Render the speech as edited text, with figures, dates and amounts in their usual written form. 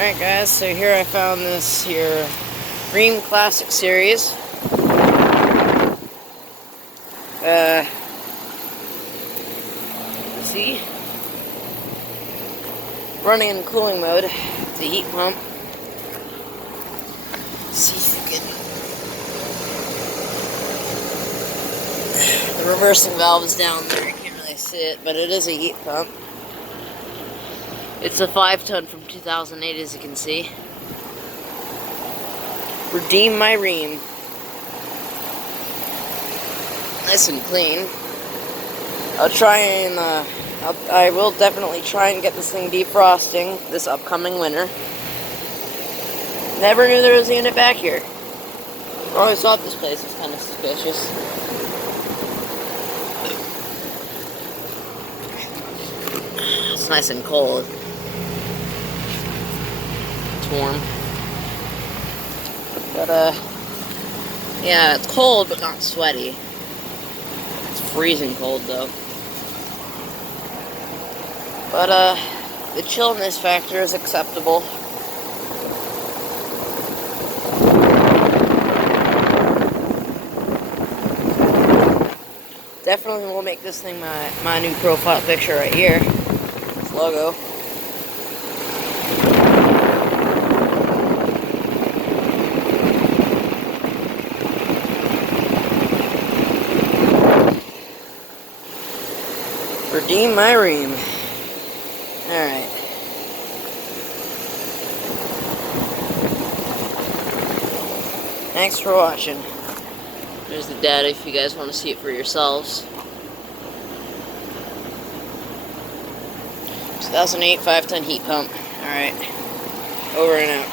Alright guys, so here I found this here Rheem Classic series. Let's see. Running in cooling mode. It's a heat pump. Let's see if you can... The reversing valve is down there, you can't really see it, but it is a heat pump. It's a 5-ton from 2008, as you can see. Redeem my Rheem. Nice and clean. I will definitely try and get this thing defrosting this upcoming winter. Never knew there was a unit back here. I always thought this place was kind of suspicious. It's nice and cold. Warm. But, yeah, it's cold, but not sweaty. It's freezing cold, though. But, the chillness factor is acceptable. Definitely will make this thing my new profile picture right here. This logo. Redeem my Rheem. Alright. Thanks for watching. There's the data if you guys want to see it for yourselves. 2008 5-ton heat pump. Alright. Over and out.